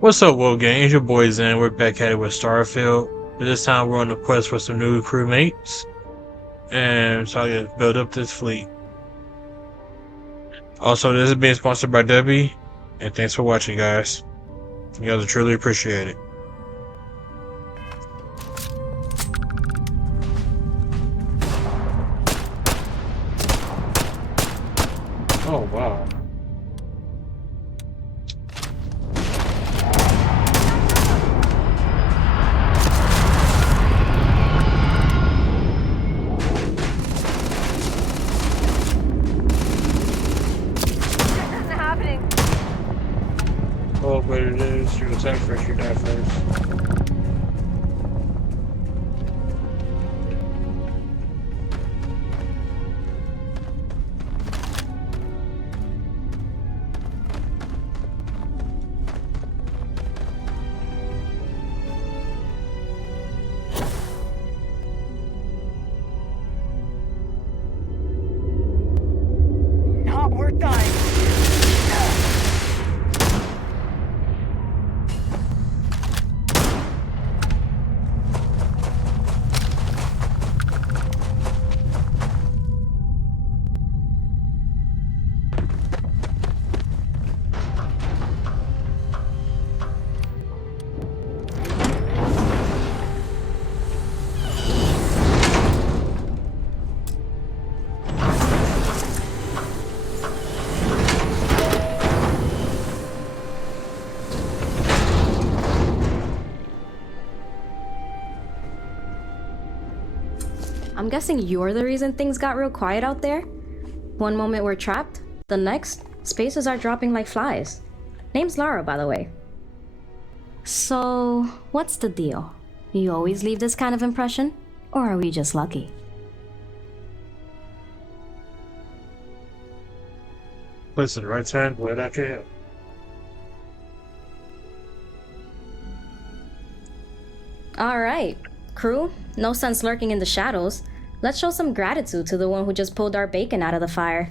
What's up, World Gang? It's your boy Zen. We're back at it with Starfield. But this time we're on the quest for some new crewmates. And so I can build up this fleet. Also, this is being sponsored by Debbie. And thanks for watching, guys. You guys are truly appreciate it. Oh, wow. Oh, but it is. You attack first, you die first. Not worth dying. I'm guessing you're the reason things got real quiet out there? One moment we're trapped, the next, spaces are dropping like flies. Name's Lara, by the way. So, what's the deal? You always leave this kind of impression? Or are we just lucky? Place the right hand where that can help. Alright, crew, no sense lurking in the shadows. Let's show some gratitude to the one who just pulled our bacon out of the fire.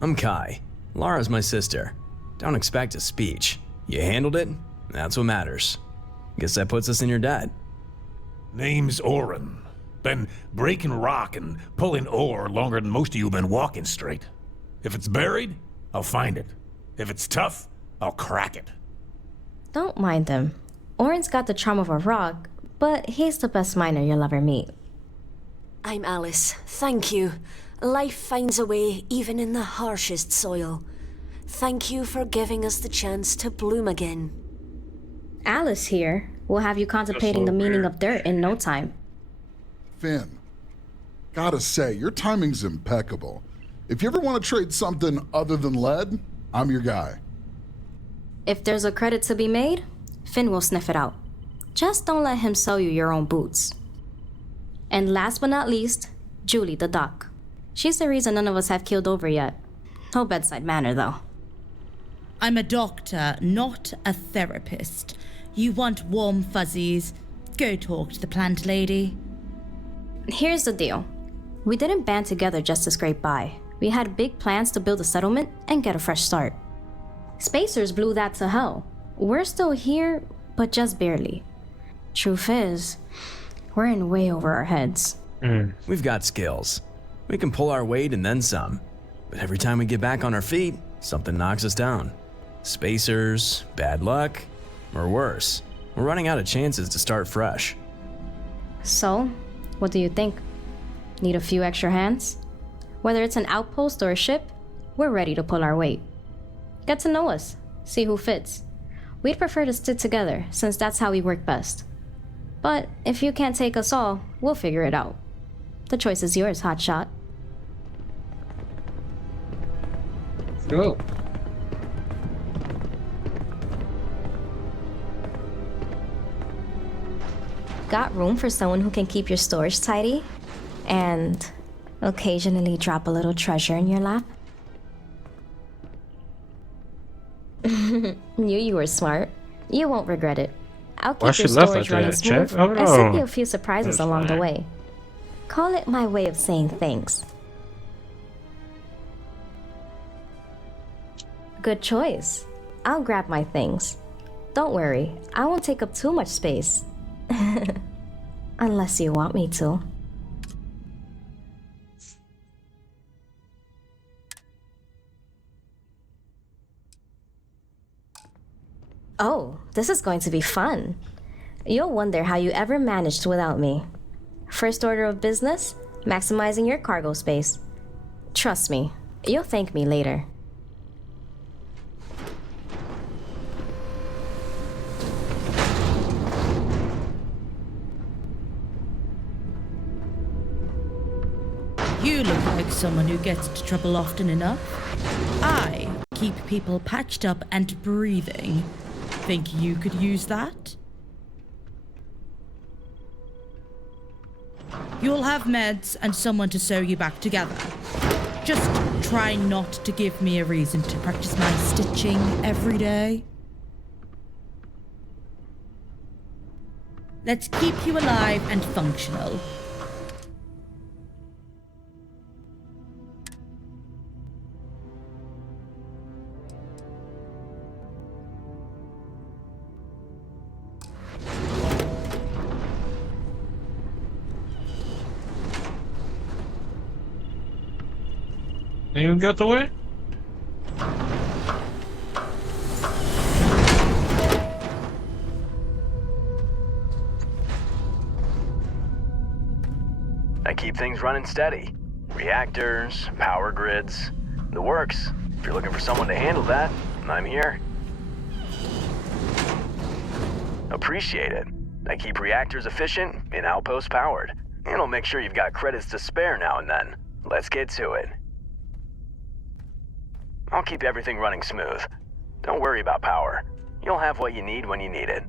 I'm Kai. Lara's my sister. Don't expect a speech. You handled it? That's what matters. Guess that puts us in your debt. Name's Oren. Been breaking rock and pulling ore longer than most of you been walking straight. If it's buried, I'll find it. If it's tough, I'll crack it. Don't mind him. Oren's got the charm of a rock, but he's the best miner you'll ever meet. I'm Alice. Thank you. Life finds a way even in the harshest soil. Thank you for giving us the chance to bloom again. Alice here will have you contemplating the meaning of dirt in no time. Finn, gotta say, your timing's impeccable. If you ever want to trade something other than lead, I'm your guy. If there's a credit to be made, Finn will sniff it out. Just don't let him sell you your own boots. And last but not least, Julie the doc. She's the reason none of us have keeled over yet. No bedside manner, though. I'm a doctor, not a therapist. You want warm fuzzies? Go talk to the plant lady. Here's the deal. We didn't band together just to scrape by. We had big plans to build a settlement and get a fresh start. Spacers blew that to hell. We're still here, but just barely. Truth is, we're in way over our heads. We've got skills. We can pull our weight and then some. But every time we get back on our feet, something knocks us down. Spacers, bad luck, or worse. We're running out of chances to start fresh. So, what do you think? Need a few extra hands? Whether it's an outpost or a ship, we're ready to pull our weight. Get to know us, see who fits. We'd prefer to stick together, since that's how we work best. But if you can't take us all, we'll figure it out. The choice is yours, hotshot. Go. Got room for someone who can keep your storage tidy? And occasionally drop a little treasure in your lap? Knew you were smart. You won't regret it. I'll Why keep she your left storage like running that? smooth Check? Oh, and send no. you a few surprises That's along the fine. way. Call it my way of saying thanks. Good choice. I'll grab my things. Don't worry, I won't take up too much space. Unless you want me to. Oh, this is going to be fun. You'll wonder how you ever managed without me. First order of business, maximizing your cargo space. Trust me, you'll thank me later. You look like someone who gets into trouble often enough. I keep people patched up and breathing. Think you could use that? You'll have meds and someone to sew you back together. Just try not to give me a reason to practice my stitching every day. Let's keep you alive and functional. You got the way? I keep things running steady. Reactors, power grids, the works. If you're looking for someone to handle that, I'm here. Appreciate it. I keep reactors efficient and outposts powered. And I'll make sure you've got credits to spare now and then. Let's get to it. I'll keep everything running smooth. Don't worry about power. You'll have what you need when you need it.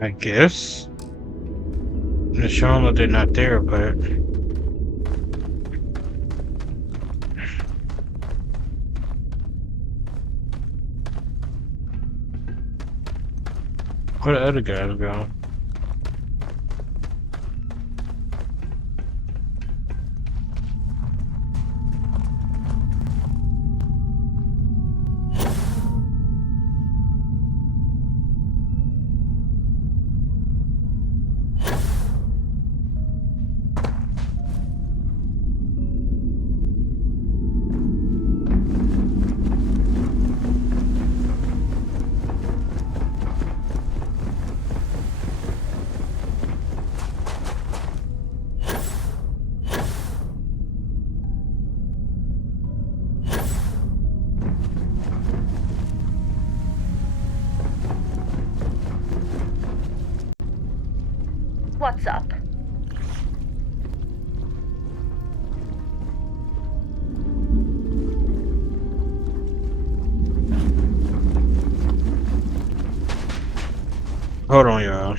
I guess. It's showing that they're not there, but where the other guys go? What's up? Hold on, y'all.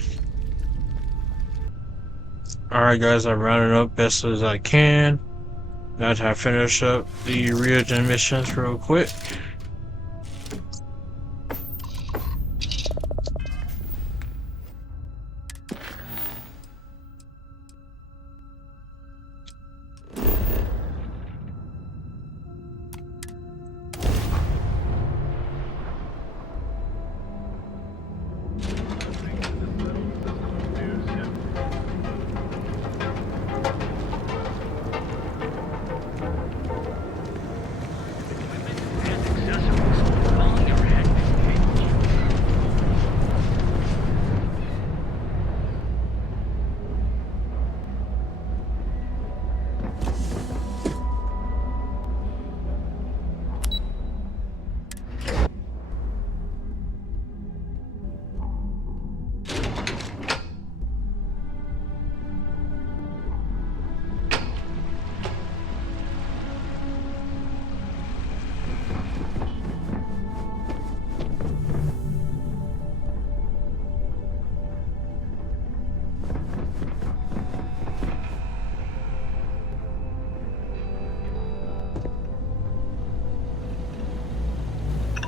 Alright, guys, I rounded up best as I can. Now to finish up the Ryujin missions real quick.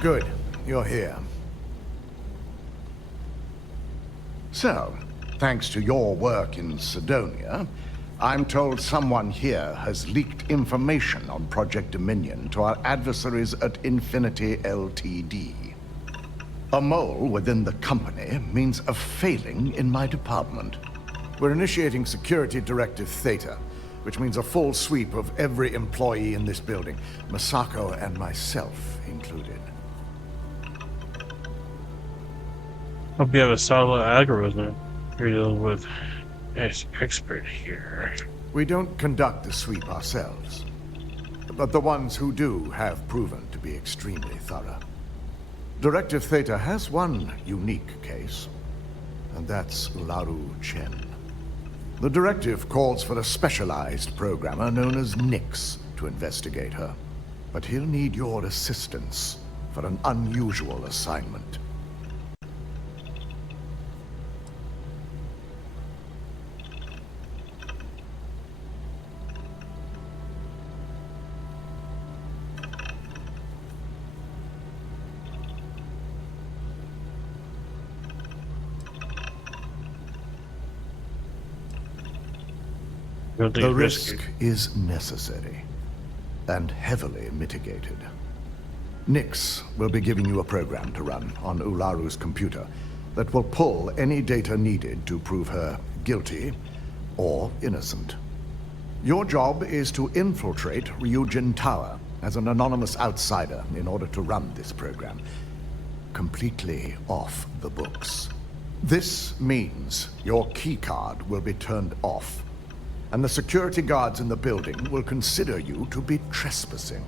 Good. You're here. So, thanks to your work in Sidonia, I'm told someone here has leaked information on Project Dominion to our adversaries at Infinity Ltd. A mole within the company means a failing in my department. We're initiating Security Directive Theta, which means a full sweep of every employee in this building, Masako and myself included. Hope you have a solid algorithm you're dealing with as expert here. We don't conduct the sweep ourselves, but the ones who do have proven to be extremely thorough. Directive Theta has one unique case, and that's Ularu Chen. The directive calls for a specialized programmer known as Nix to investigate her, but he'll need your assistance for an unusual assignment. The risk is necessary and heavily mitigated. Nix will be giving you a program to run on Ularu's computer that will pull any data needed to prove her guilty or innocent. Your job is to infiltrate Ryujin Tower as an anonymous outsider in order to run this program completely off the books. This means your keycard will be turned off, and the security guards in the building will consider you to be trespassing.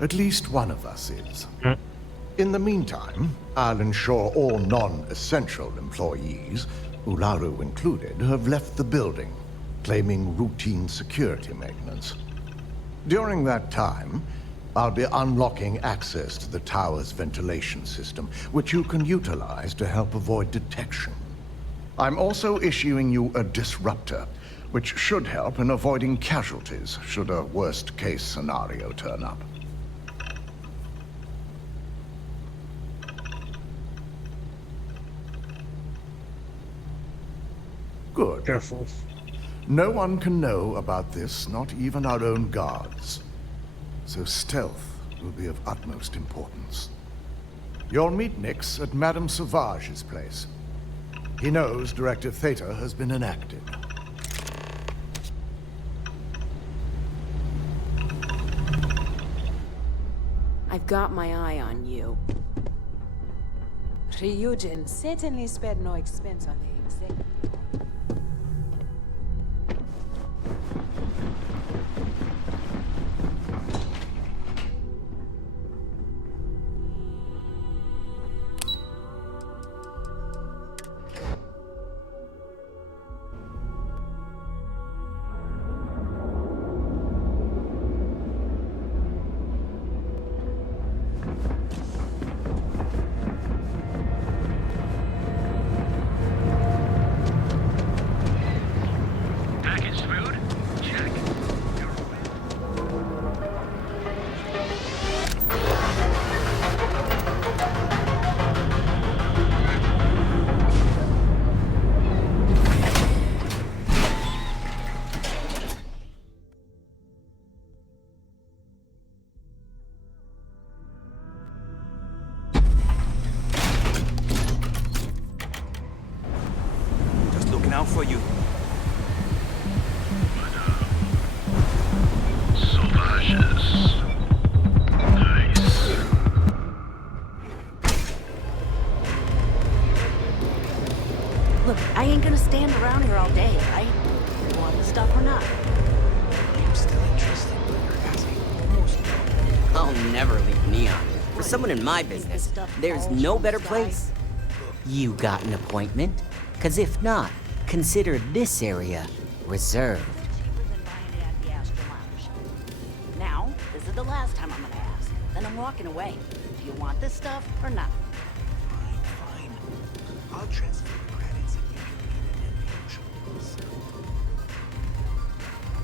At least one of us is. In the meantime, I'll ensure all non-essential employees, Ularu included, have left the building, claiming routine security maintenance. During that time, I'll be unlocking access to the tower's ventilation system, which you can utilize to help avoid detection. I'm also issuing you a disruptor, which should help in avoiding casualties should a worst-case scenario turn up. Good. Careful. No one can know about this, not even our own guards. So stealth will be of utmost importance. You'll meet Nix at Madame Sauvage's place. He knows Directive Theta has been enacted. I've got my eye on you. Ryujin certainly spared no expense on the executive. Out for you. Sauvages. Nice. Look, I ain't gonna stand around here all day, right? You want the stuff or not? I'm still interested, but you're asking almost. I'll never leave Neon. For someone in my business, there's no better place. You got an appointment? 'Cause if not, consider this area reserved. Now, this is the last time I'm gonna ask. Then I'm walking away. Do you want this stuff or not? Fine. I'll transfer the credits and you can get an individual.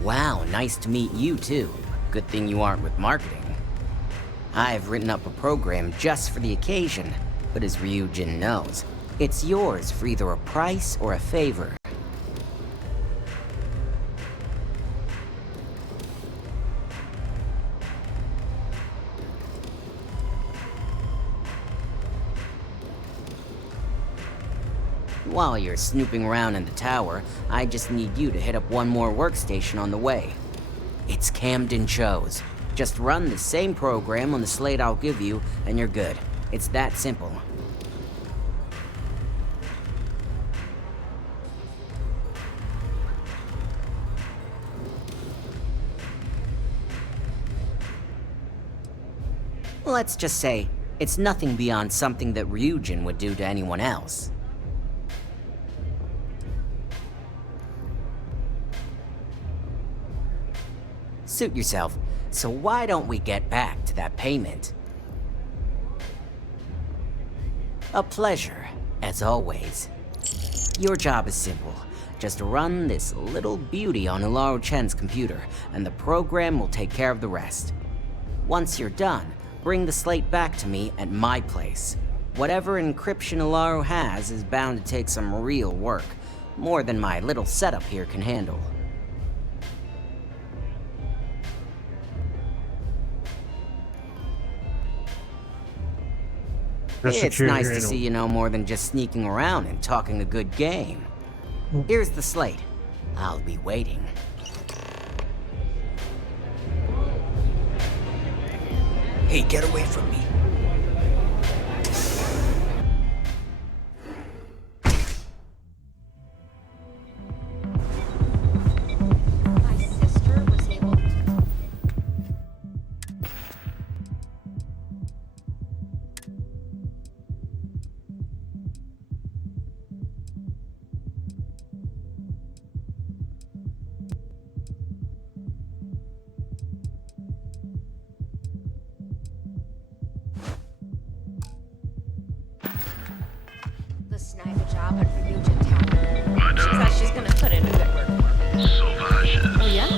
Wow, nice to meet you too. Good thing you aren't with marketing. I've written up a program just for the occasion, but as Ryujin knows, it's yours for either a price or a favor. While you're snooping around in the tower, I just need you to hit up one more workstation on the way. It's Camden Cho's. Just run the same program on the slate I'll give you, and you're good. It's that simple. Let's just say, it's nothing beyond something that Ryujin would do to anyone else. Suit yourself. So why don't we get back to that payment? A pleasure, as always. Your job is simple. Just run this little beauty on Ularu Chen's computer, and the program will take care of the rest. Once you're done, bring the slate back to me at my place. Whatever encryption Ularu has is bound to take some real work, more than my little setup here can handle. It's nice to see you know more than just sneaking around and talking a good game. Here's the slate. I'll be waiting. Hey, get away from me. My sister was able. The sniper job at Ryujin Tower. She says she's gonna put in a good word for me. Sauvages. Oh, yeah?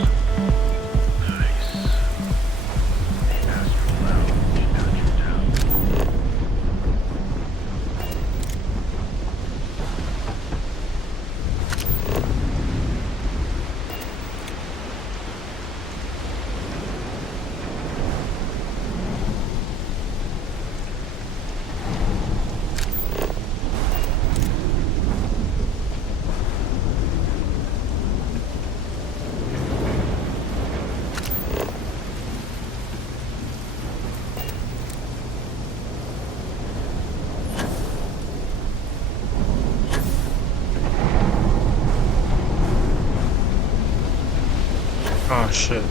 Oh shit.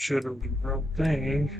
Should have done the wrong thing.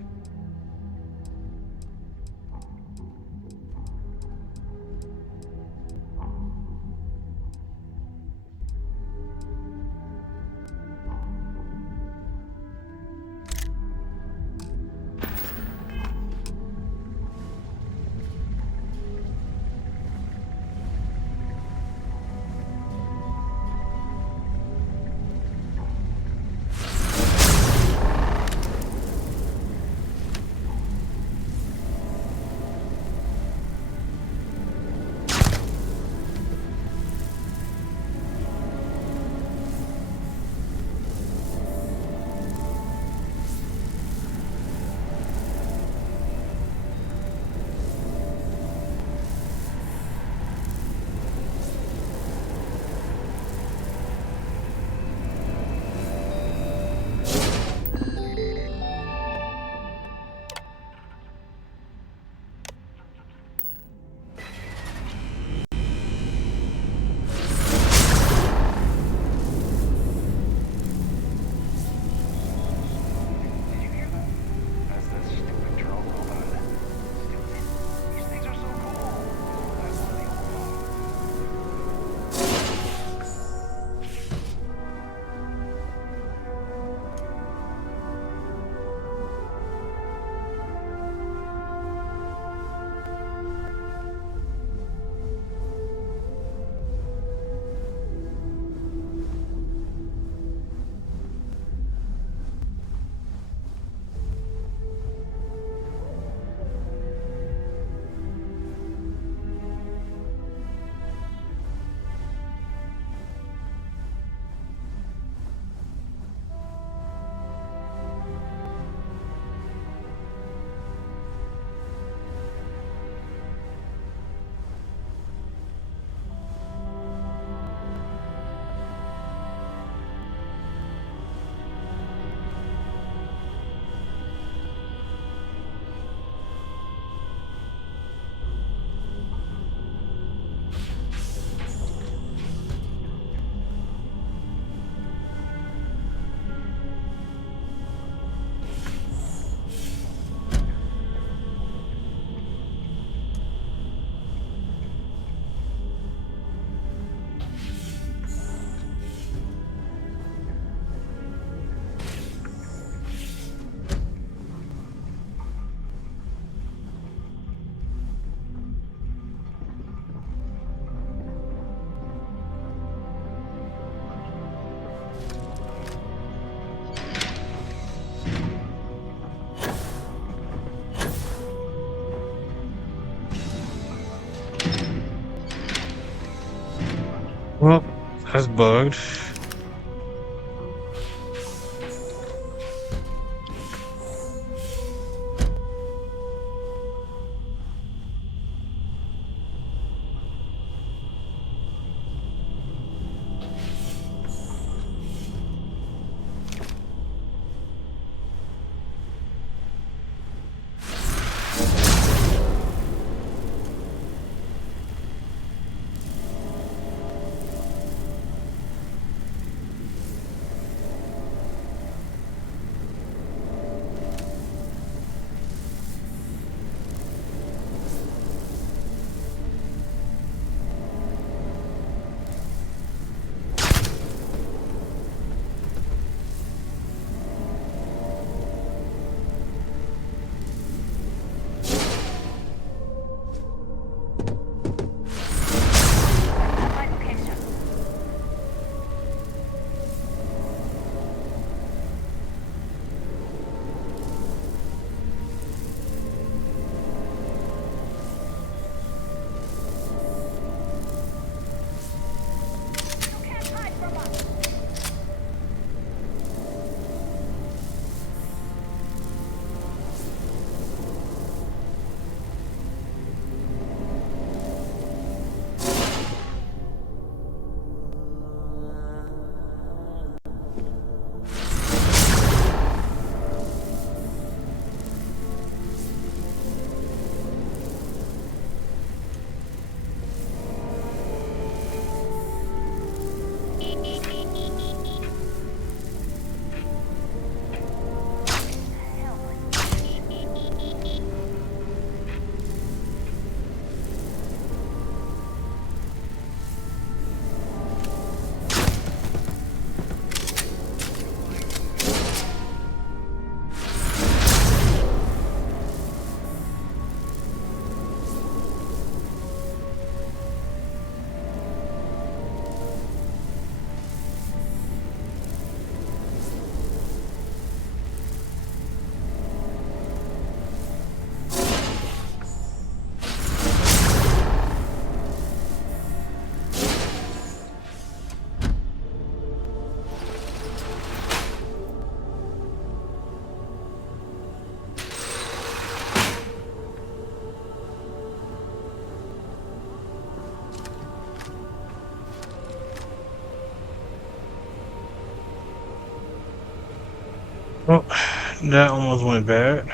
Well, that's bugged. Oh, that almost went bad.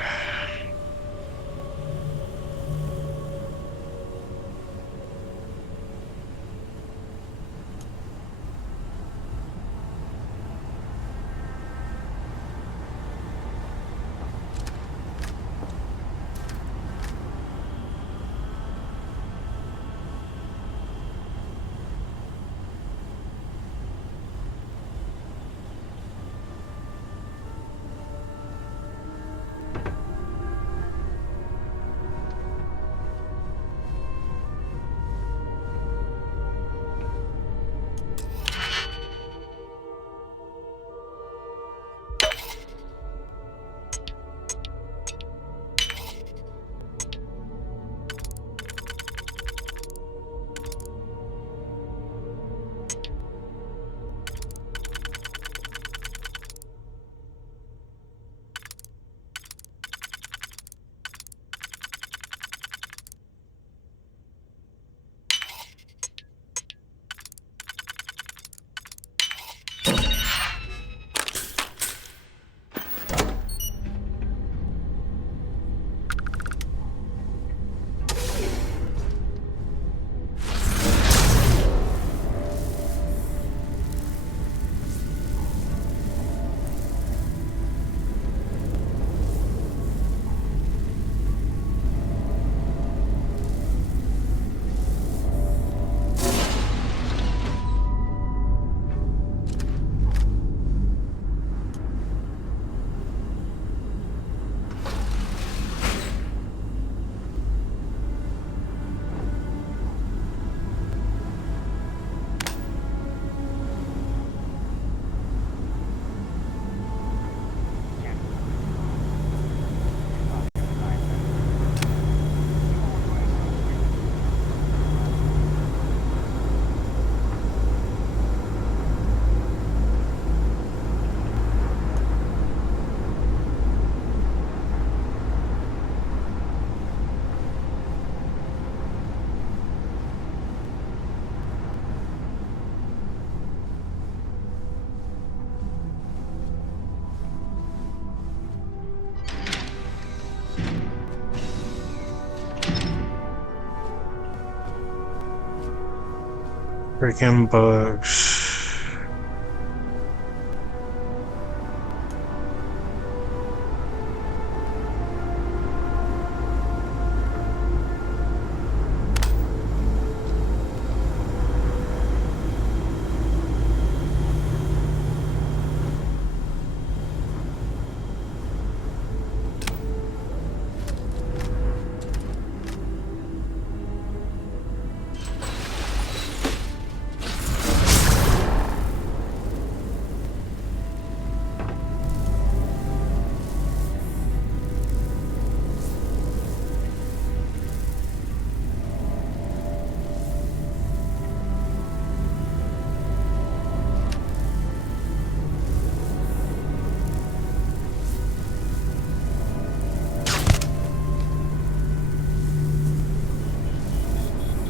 Freaking bugs.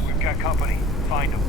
We've got company. Find them.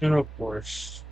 And of course.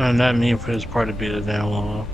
I'm not mean for this part to be the damn long.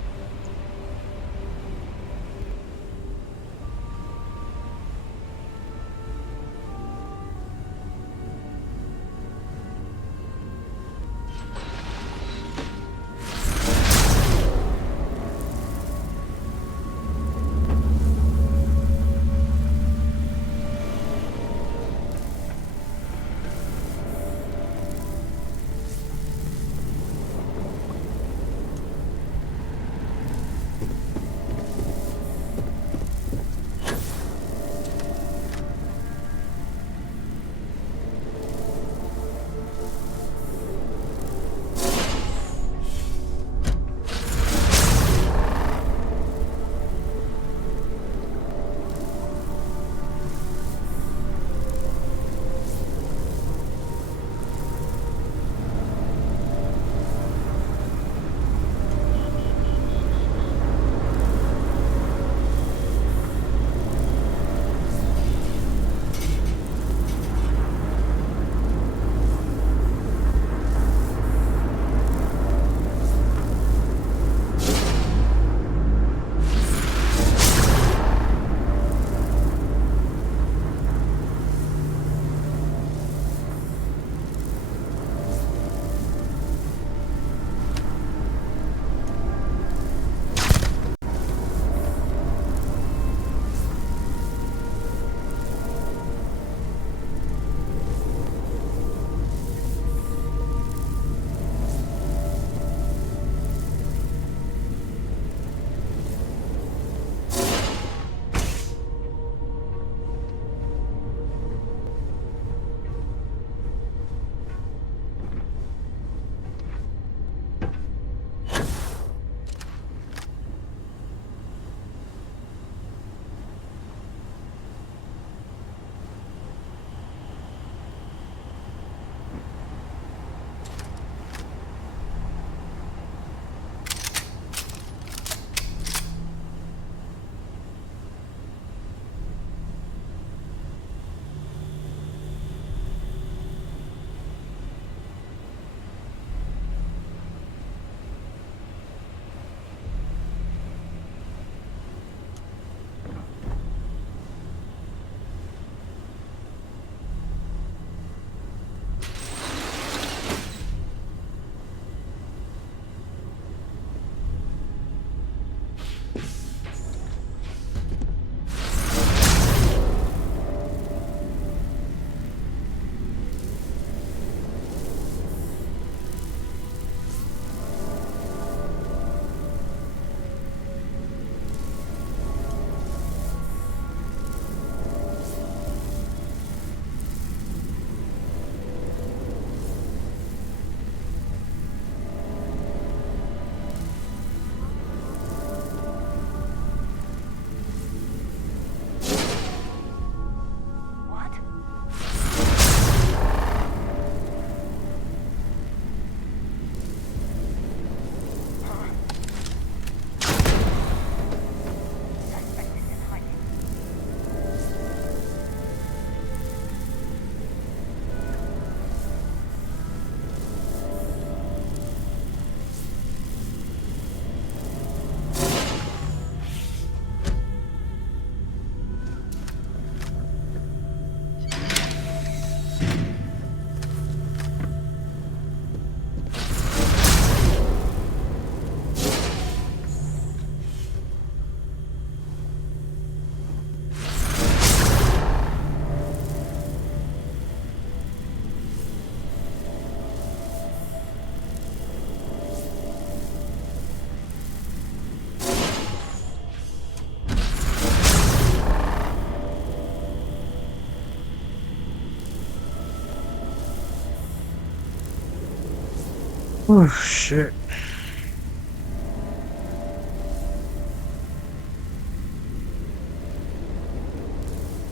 Oh shit.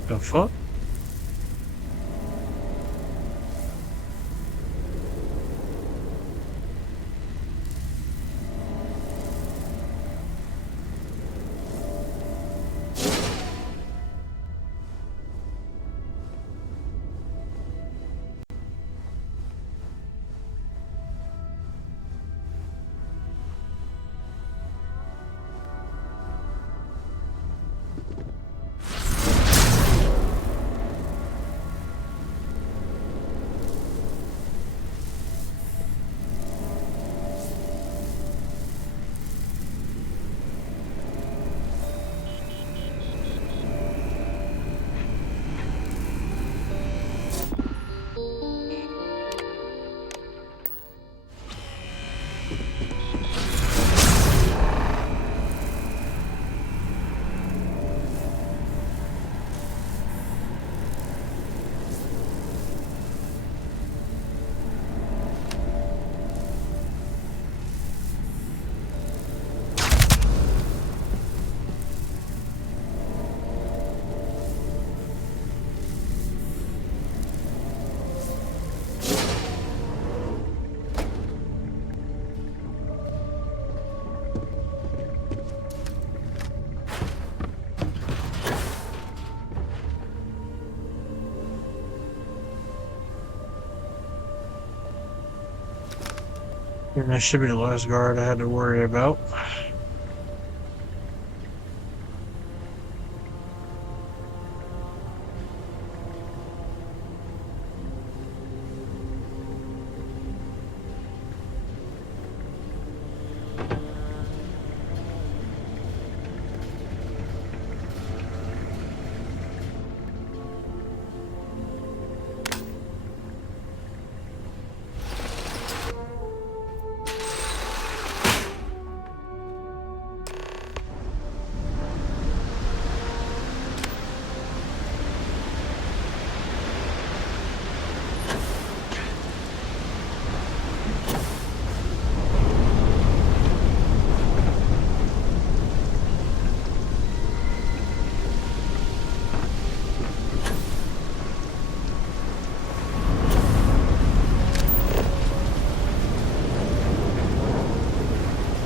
The fuck? And that should be the last guard I had to worry about.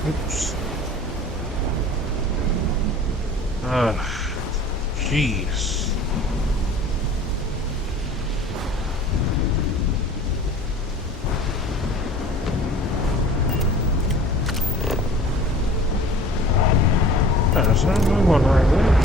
Oops. Jeez. That's not the one right there.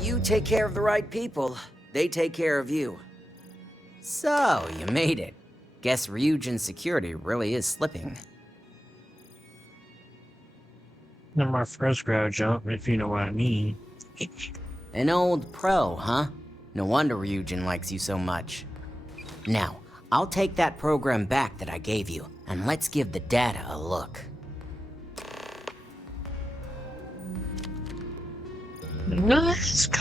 You take care of the right people, they take care of you. So, you made it. Guess Ryujin's security really is slipping. Not my first crowd jump, if you know what I mean. An old pro, huh? No wonder Ryujin likes you so much. Now, I'll take that program back that I gave you, and let's give the data a look. Let's go.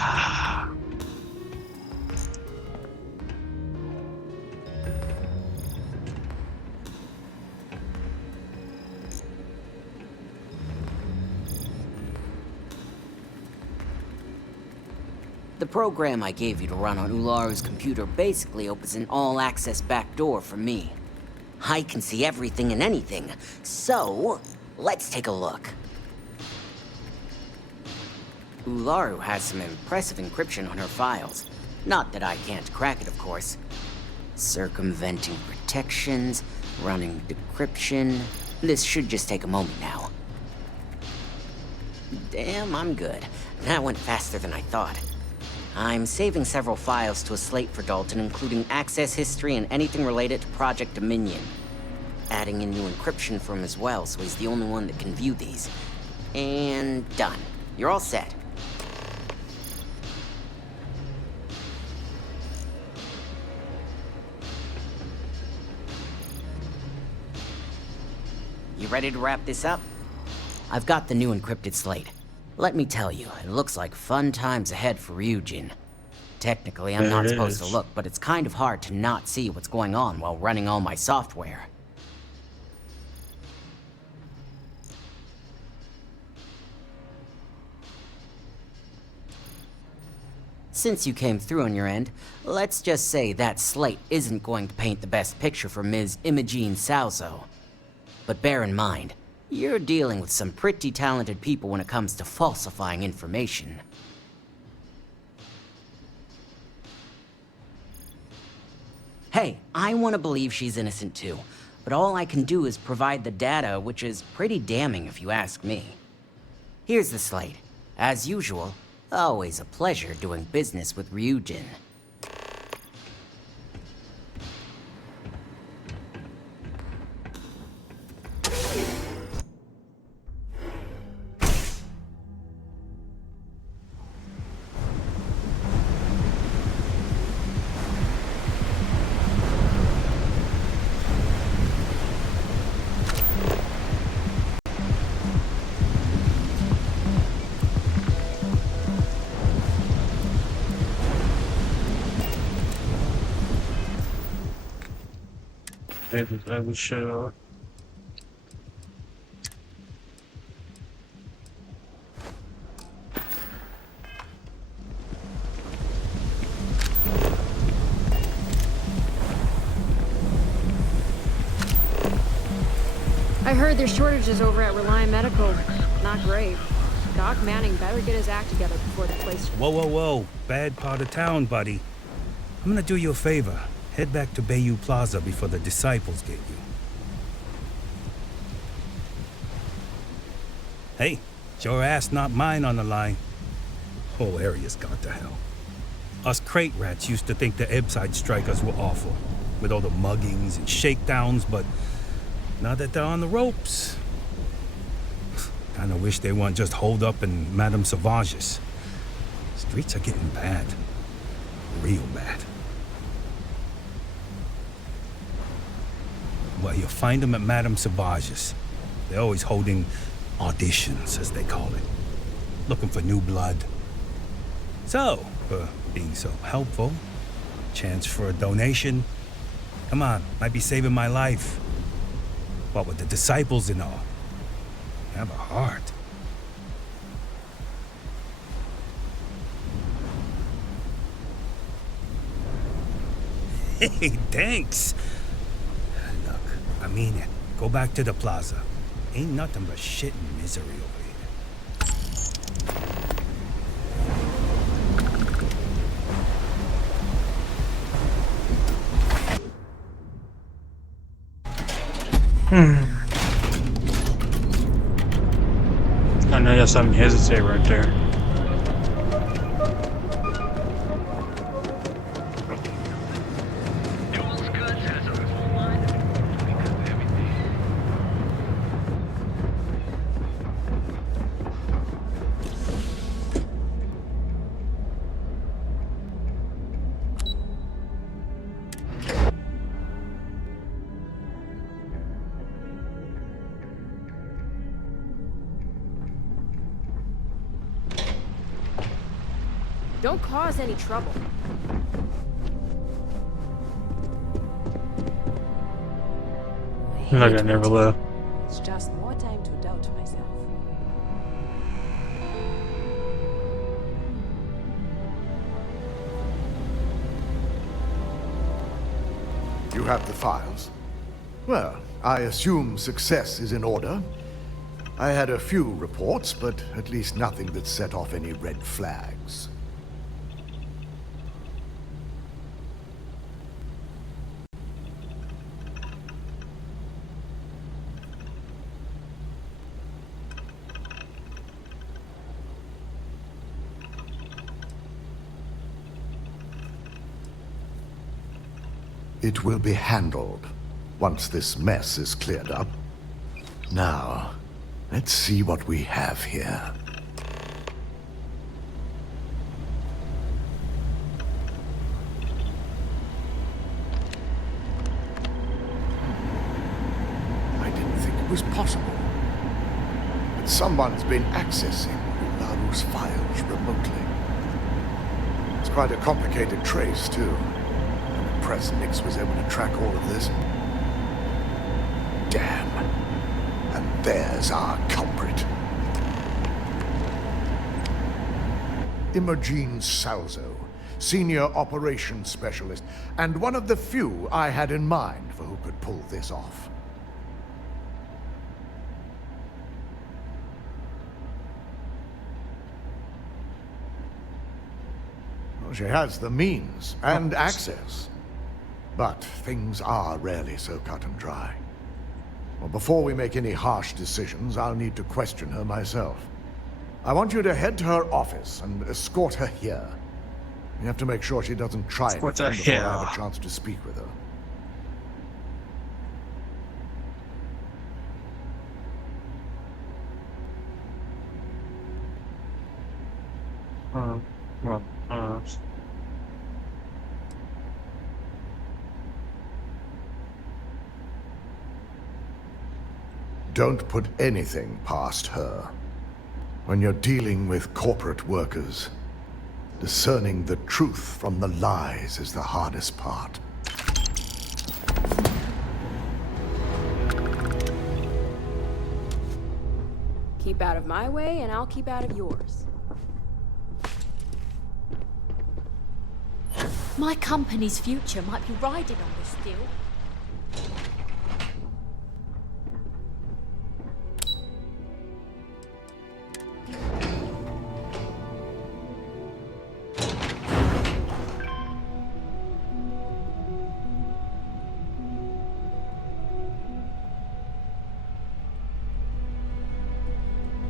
The program I gave you to run on Ularu's computer basically opens an all-access backdoor for me. I can see everything and anything, so let's take a look. Ularu has some impressive encryption on her files. Not that I can't crack it, of course. Circumventing protections, running decryption. This should just take a moment now. Damn, I'm good. That went faster than I thought. I'm saving several files to a slate for Dalton, including access history and anything related to Project Dominion. Adding in new encryption for him as well, so he's the only one that can view these. And done. You're all set. You ready to wrap this up? I've got the new encrypted slate. Let me tell you, it looks like fun times ahead for Ryujin. Technically, I'm not supposed to look, but it's kind of hard to not see what's going on while running all my software. Since you came through on your end, let's just say that slate isn't going to paint the best picture for Ms. Imogene Salzo. But bear in mind, you're dealing with some pretty talented people when it comes to falsifying information. Hey, I want to believe she's innocent too, but all I can do is provide the data, which is pretty damning if you ask me. Here's the slate. As usual, always a pleasure doing business with Ryujin. I would show. I heard there's shortages over at Reliant Medical. Not great. Doc Manning better get his act together before the place... Whoa. Bad part of town, buddy. I'm gonna do you a favor. Head back to Bayou Plaza before the disciples get you. Hey, it's your ass, not mine on the line. Whole area's gone to hell. Us crate rats used to think the Ebside strikers were awful, with all the muggings and shakedowns, but now that they're on the ropes, kinda wish they weren't just holed up in Madame Sauvage's. Streets are getting bad. Real bad. Well, you'll find them at Madame Sauvage's. They're always holding auditions, as they call it. Looking for new blood. So, for being so helpful, chance for a donation. Come on, might be saving my life. What with the disciples and all. You have a heart. Hey, thanks. Look, I mean it. Go back to the plaza. Ain't nothing but shit and misery over here. I know that's something to hesitate right there. Don't cause any trouble. Like I never left. It's just more time to doubt myself. You have the files? Well, I assume success is in order. I had a few reports, but at least nothing that set off any red flags. It will be handled once this mess is cleared up. Now, let's see what we have here. I didn't think it was possible. But someone's been accessing Ularu's files remotely. It's quite a complicated trace, too. I'm impressed Nix was able to track all of this. Damn. And there's our culprit. Imogen Salzo, Senior Operations Specialist, and one of the few I had in mind for who could pull this off. Well, she has the means and access. But things are rarely so cut and dry. Well, before we make any harsh decisions, I'll need to question her myself. I want you to head to her office and escort her here. You have to make sure she doesn't try anything before I have a chance to speak with her. Don't put anything past her. When you're dealing with corporate workers, discerning the truth from the lies is the hardest part. Keep out of my way, and I'll keep out of yours. My company's future might be riding on this deal.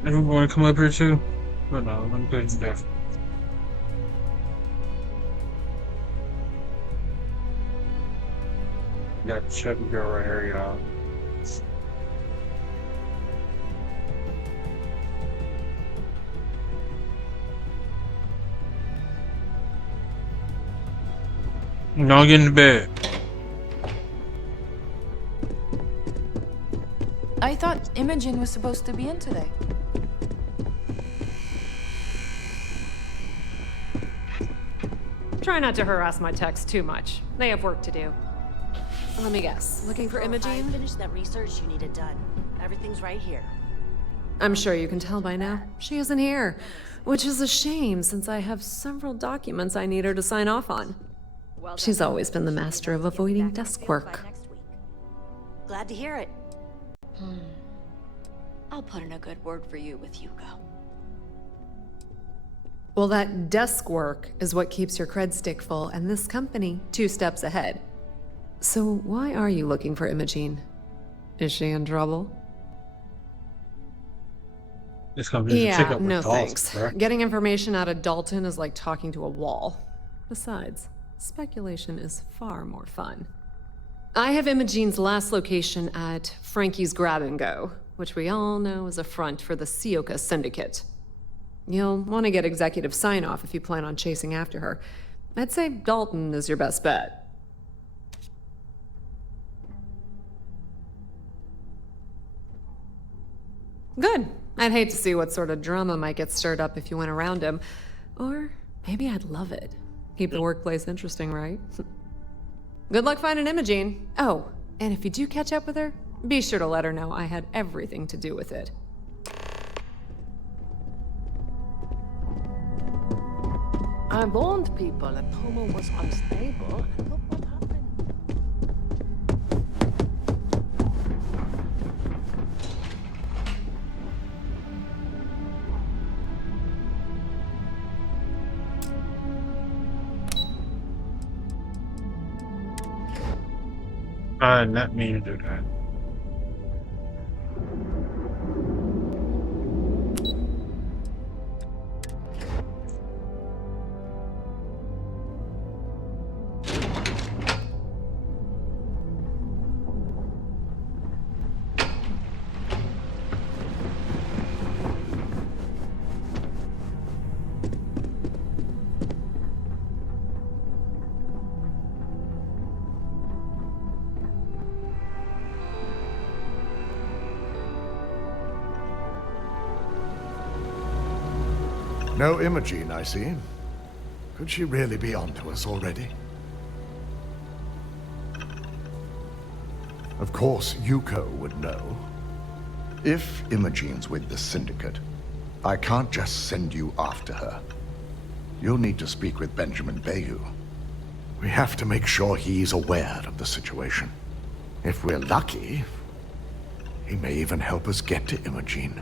Anyone want to come up here too? But no, I'm good there. Got a chubby girl right here, y'all. Don't get into bed. I thought Imogen was supposed to be in today. Try not to harass my techs too much. They have work to do. Let me guess. Looking for Imogen? Finish that research you needed done. Everything's right here. I'm sure you can tell by now. She isn't here, which is a shame since I have several documents I need her to sign off on. She's always been the master of avoiding desk work. Glad to hear it. I'll put in a good word for you with Hugo. Well, that desk work is what keeps your cred stick full, and this company 2 steps ahead. So why are you looking for Imogen? Is she in trouble? This company's a pickup with no dolls, thanks. bro. Getting information out of Dalton is like talking to a wall. Besides, speculation is far more fun. I have Imogen's last location at Frankie's Grab and Go, which we all know is a front for the Sioka Syndicate. You'll want to get executive sign-off if you plan on chasing after her. I'd say Dalton is your best bet. Good. I'd hate to see what sort of drama might get stirred up if you went around him. Or maybe I'd love it. Keep the workplace interesting, right? Good luck finding Imogen. Oh, and if you do catch up with her, be sure to let her know I had everything to do with it. I warned people that Homo was unstable, and look what happened. I did not mean to do that. No Imogene, I see. Could she really be onto us already? Of course, Yuko would know. If Imogene's with the Syndicate, I can't just send you after her. You'll need to speak with Benjamin Bayou. We have to make sure he's aware of the situation. If we're lucky, he may even help us get to Imogene.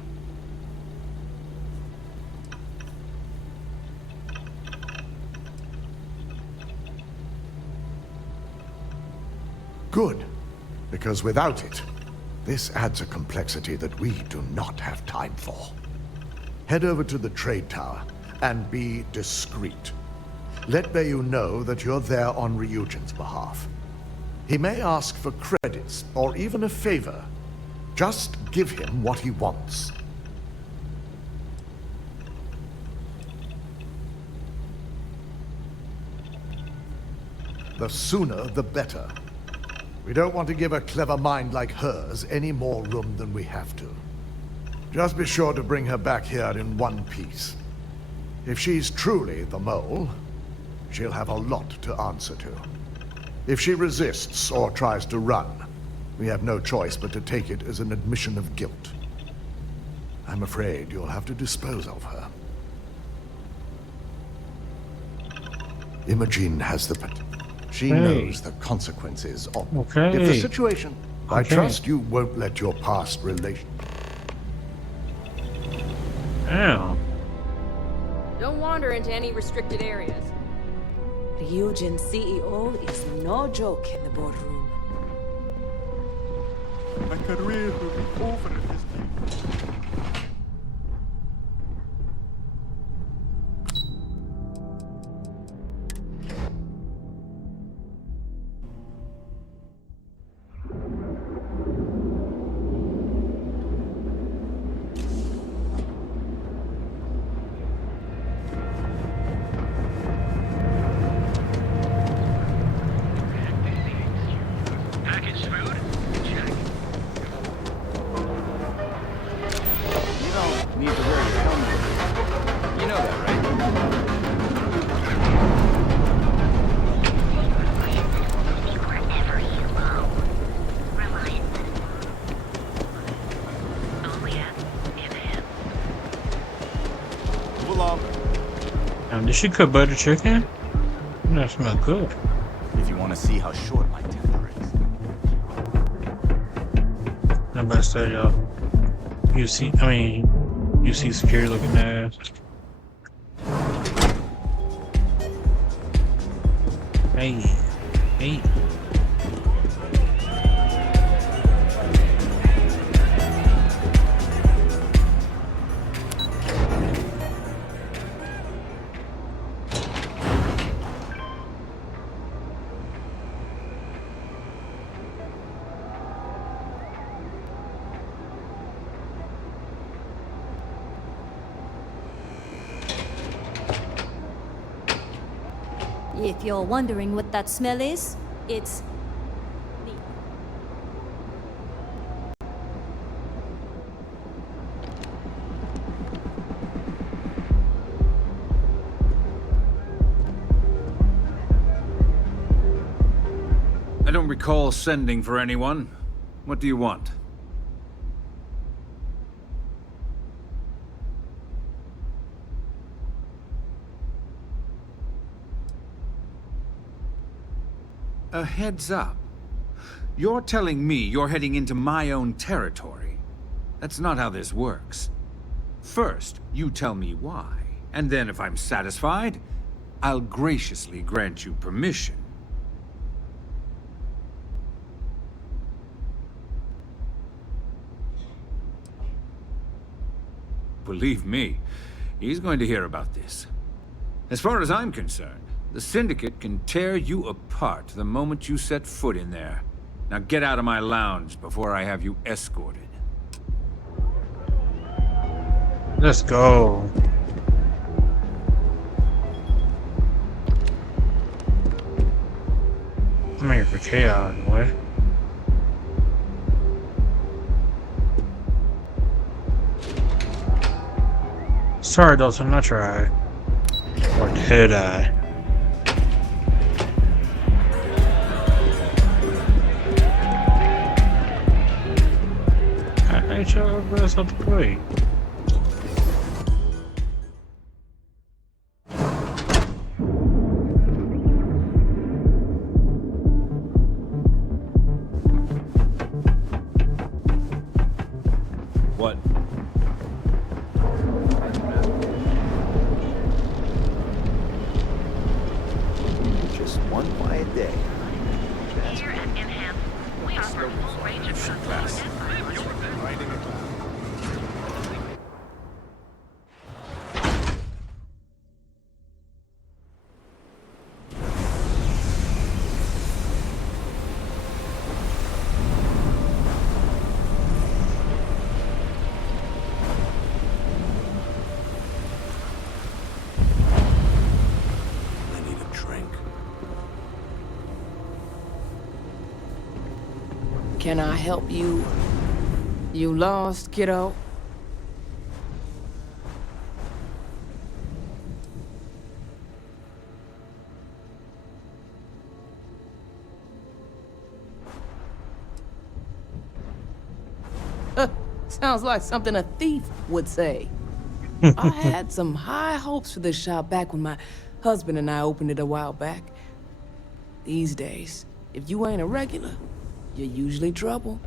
Good, because without it, this adds a complexity that we do not have time for. Head over to the trade tower and be discreet. Let Bayou know that you're there on Ryujin's behalf. He may ask for credits or even a favor. Just give him what he wants. The sooner, the better. We don't want to give a clever mind like hers any more room than we have to. Just be sure to bring her back here in one piece. If she's truly the mole, she'll have a lot to answer to. If she resists or tries to run, we have no choice but to take it as an admission of guilt. I'm afraid you'll have to dispose of her. Imogene has the potential. She knows the consequences of it. If the situation... I trust you won't let your past relation... Damn. Don't wander into any restricted areas. Ryujin CEO is no joke in the boardroom. My career will be over at this point. Did she cook butter chicken? That smells good. If you want to see how short my temper is. I'm about to say, y'all. You see security looking ass. Hey. If you're wondering what that smell is, it's... I don't recall sending for anyone. What do you want? A heads up. You're telling me you're heading into my own territory. That's not how this works. First, you tell me why, and then if I'm satisfied, I'll graciously grant you permission. Believe me, he's going to hear about this. As far as I'm concerned, the Syndicate can tear you apart the moment you set foot in there. Now get out of my lounge before I have you escorted. Let's go. I'm here for chaos, boy. Sorry, Dalton, not your eye. Or did I? I ain't your ass out the way. What? Just one quiet day. Here at Enhance, we offer a full range of customs and I need a drink. Can I help you? You lost, kiddo? Sounds like something a thief would say. I had some high hopes for this shop back when my husband and I opened it a while back. These days, if you ain't a regular, you're usually trouble.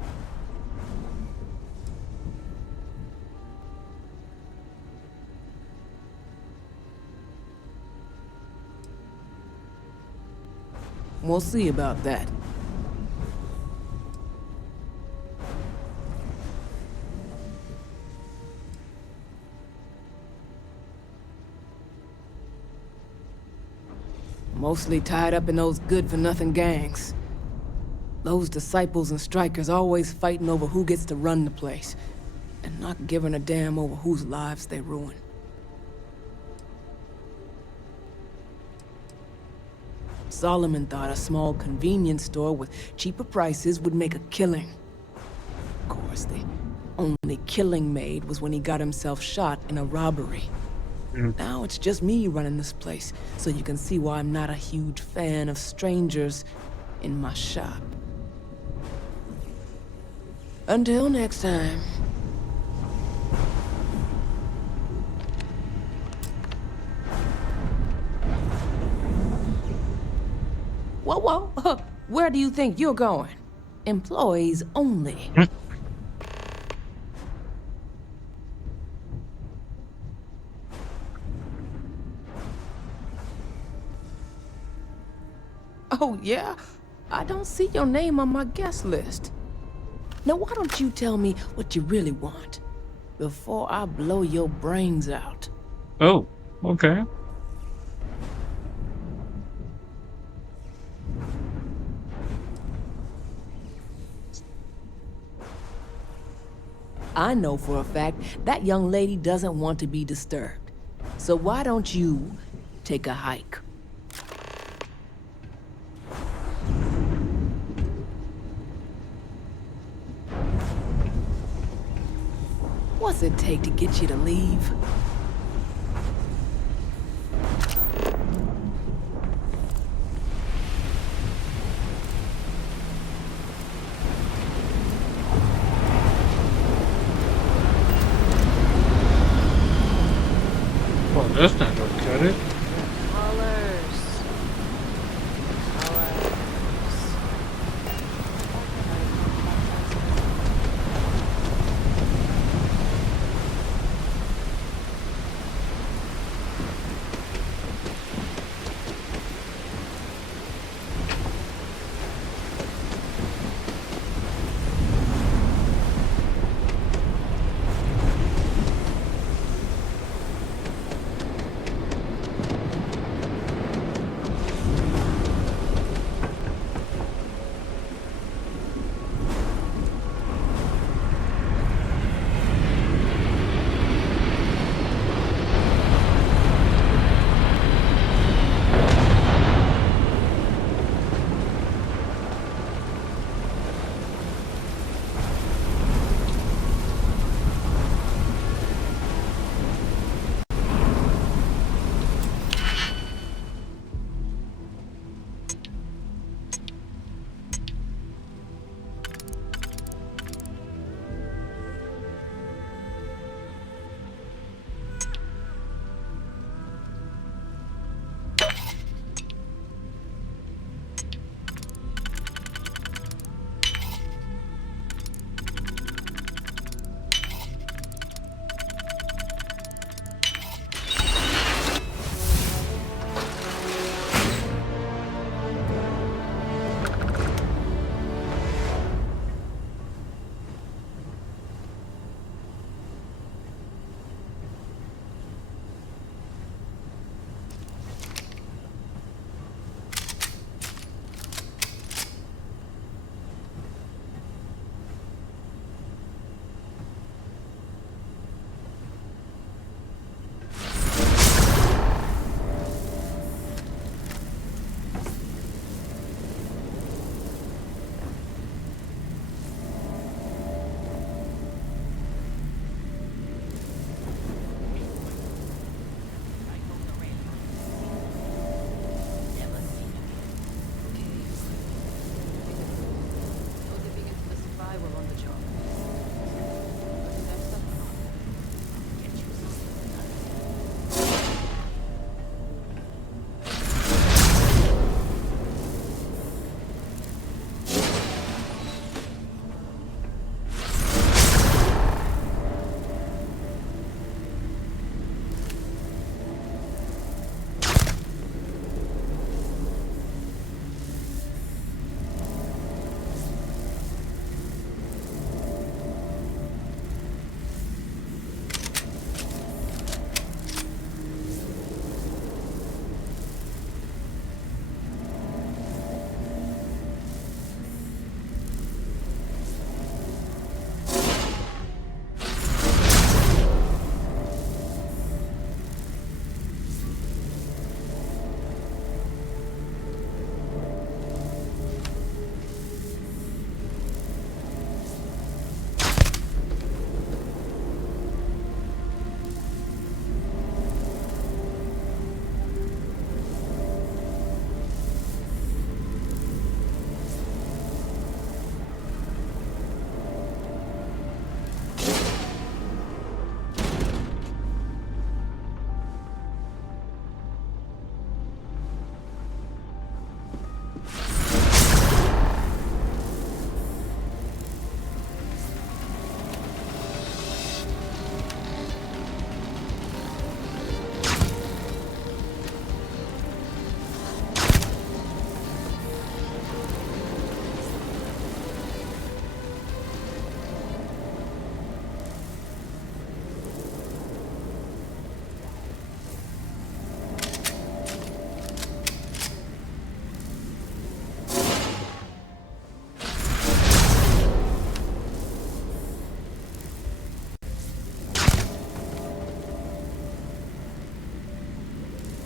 We'll see about that. Mostly tied up in those good-for-nothing gangs. Those disciples and strikers always fighting over who gets to run the place, and not giving a damn over whose lives they ruin. Solomon thought a small convenience store with cheaper prices would make a killing. Of course, the only killing made was when he got himself shot in a robbery. Now it's just me running this place, so you can see why I'm not a huge fan of strangers in my shop. Until next time. Whoa, whoa, where do you think you're going? Employees only. Oh, yeah? I don't see your name on my guest list. Now, why don't you tell me what you really want before I blow your brains out? Oh, okay. I know for a fact that young lady doesn't want to be disturbed. So why don't you take a hike? What's it take to get you to leave? Well, that's not gonna cut it.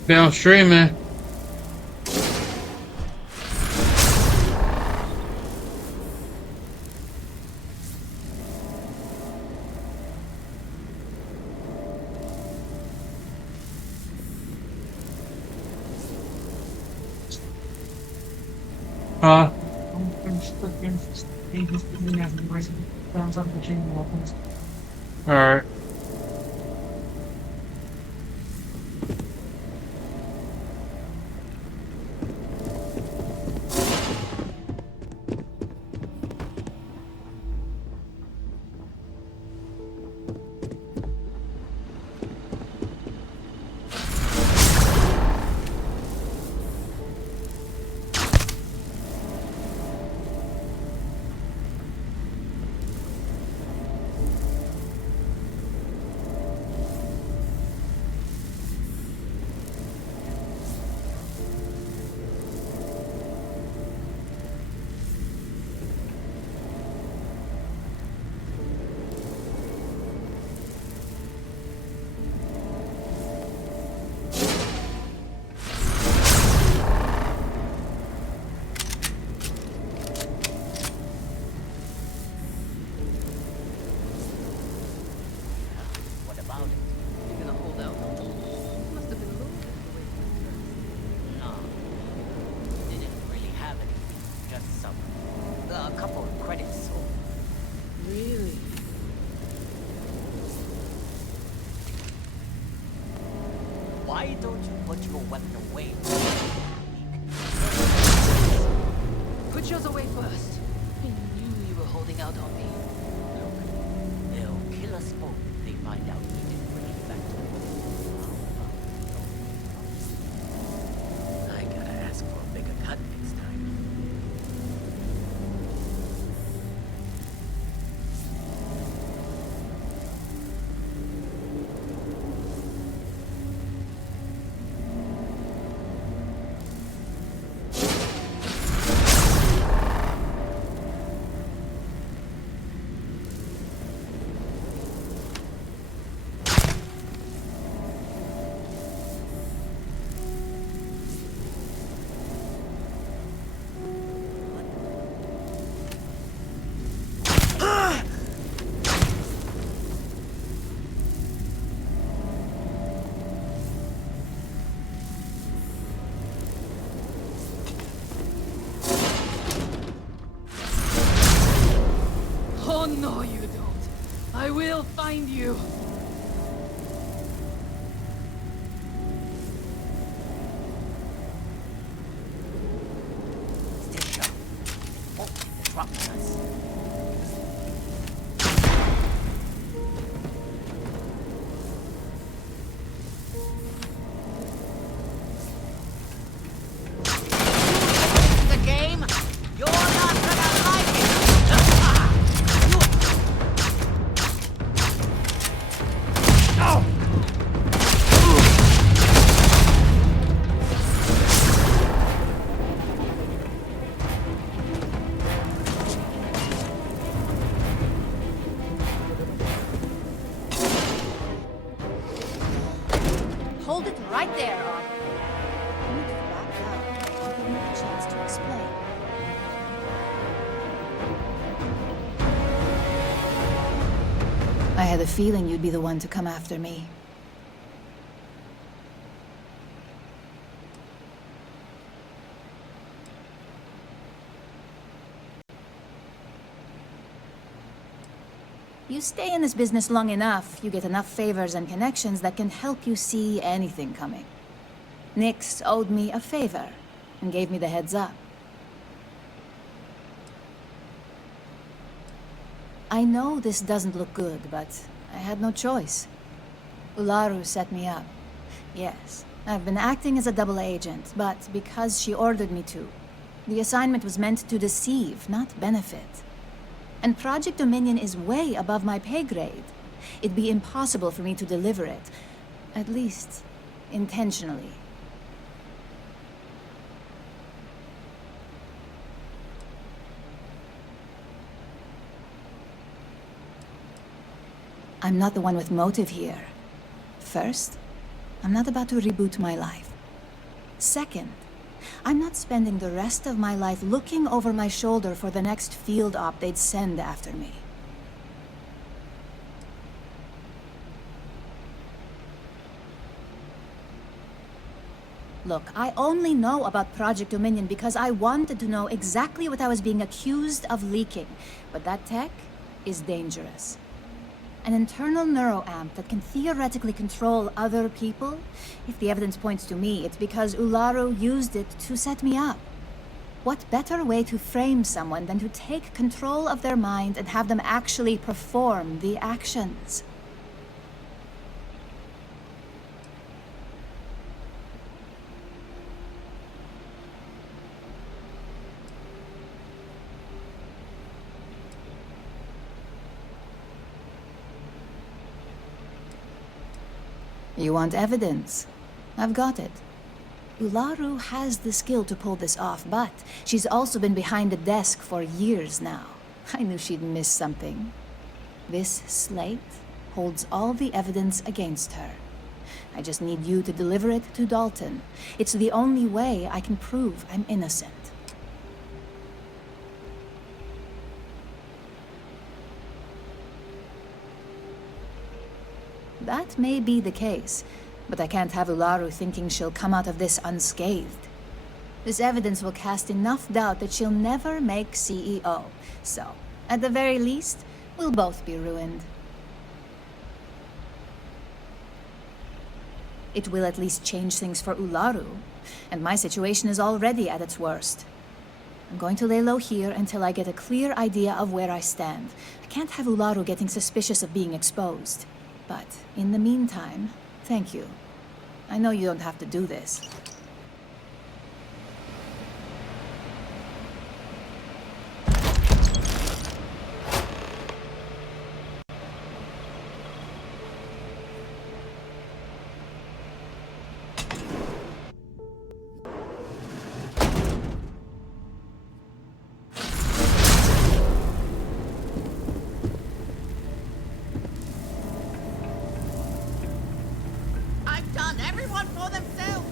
Been on streaming. Huh? Alright. What about it? You gonna hold out? Must have been moving the way you No. Didn't really have anything. Just some. A couple of credits sold. Really? Why don't you put your weapon away? Put yours away first. I knew you were holding out on me. Look, they'll kill us both if they find out we didn't bring it back to them. I gotta ask for a bigger cut next time. Oh no, you don't. I will find you. Stay sharp. Oh, the drop us. The game? You're not gonna like it! Hold it right there, Ark. You need to back out. I'll give you a chance to explain. I had a feeling you'd be the one to come after me. You stay in this business long enough, you get enough favors and connections that can help you see anything coming. Nyx owed me a favor and gave me the heads up. I know this doesn't look good, but I had no choice. Ularu set me up. Yes, I've been acting as a double agent, but because she ordered me to. The assignment was meant to deceive, not benefit. And Project Dominion is way above my pay grade. It'd be impossible for me to deliver it. At least, intentionally. I'm not the one with motive here. First, I'm not about to reboot my life. Second, I'm not spending the rest of my life looking over my shoulder for the next field op they'd send after me. Look, I only know about Project Dominion because I wanted to know exactly what I was being accused of leaking. But that tech is dangerous. An internal neuroamp that can theoretically control other people? If the evidence points to me, it's because Ularu used it to set me up. What better way to frame someone than to take control of their mind and have them actually perform the actions? You want evidence? I've got it. Ularu has the skill to pull this off, but she's also been behind the desk for years now. I knew she'd miss something. This slate holds all the evidence against her. I just need you to deliver it to Dalton. It's the only way I can prove I'm innocent. That may be the case, but I can't have Ularu thinking she'll come out of this unscathed. This evidence will cast enough doubt that she'll never make CEO. So, at the very least, we'll both be ruined. It will at least change things for Ularu, and my situation is already at its worst. I'm going to lay low here until I get a clear idea of where I stand. I can't have Ularu getting suspicious of being exposed. But in the meantime, thank you. I know you don't have to do this. Everyone for themselves!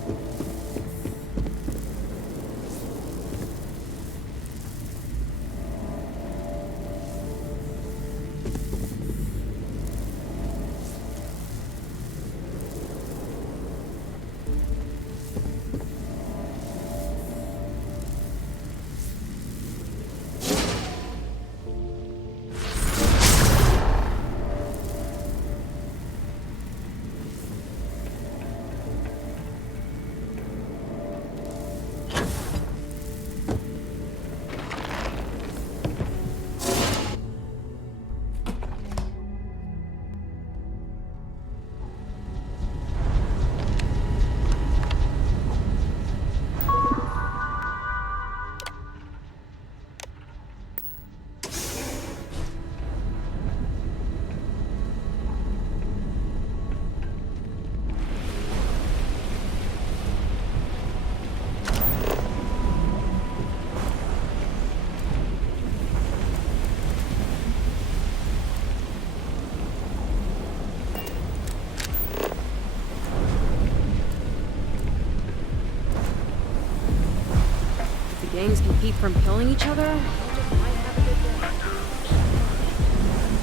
Gangs can keep from killing each other?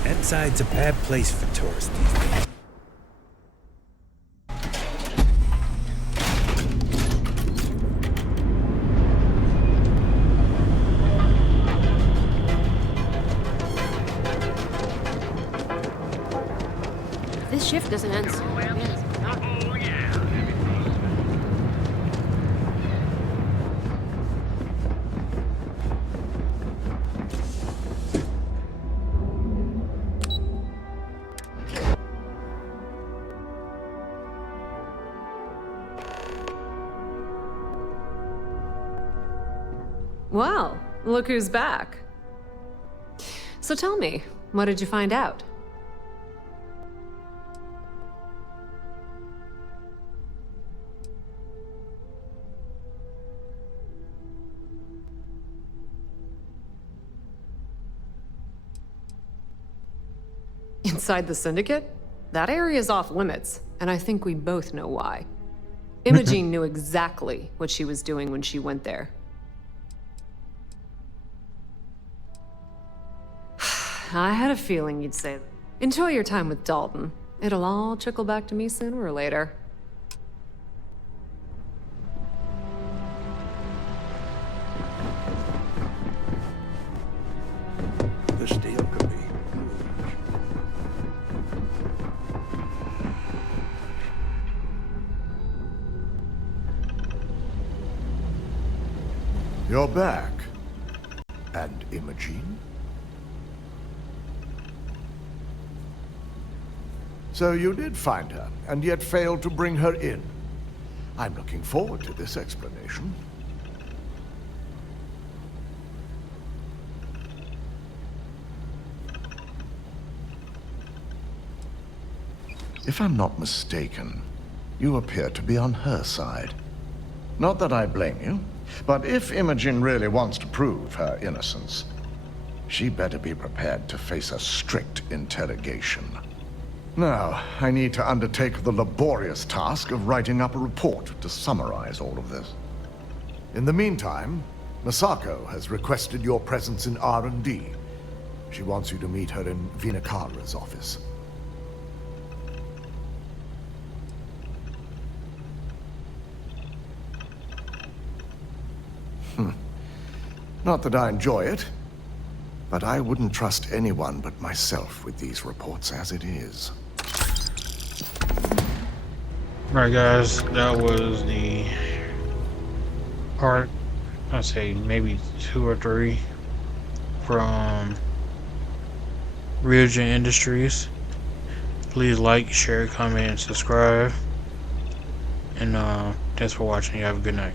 That a bad place for tourists these days. This shift doesn't end soon. Well, look who's back. So tell me, what did you find out? Inside the Syndicate? That area's off limits, and I think we both know why. Imogene knew exactly what she was doing when she went there. I had a feeling you'd say that. Enjoy your time with Dalton. It'll all trickle back to me sooner or later. This deal could be You're back. And Imogene? So you did find her, and yet failed to bring her in. I'm looking forward to this explanation. If I'm not mistaken, you appear to be on her side. Not that I blame you, but if Imogen really wants to prove her innocence, she better be prepared to face a strict interrogation. Now, I need to undertake the laborious task of writing up a report to summarize all of this. In the meantime, Masako has requested your presence in R&D. She wants you to meet her in Vinakara's office. Not that I enjoy it, but I wouldn't trust anyone but myself with these reports as it is. Alright guys, that was the part, I'd say maybe 2 or 3 from Ryujin Industries. Please like, share, comment, and subscribe. And thanks for watching. You have a good night.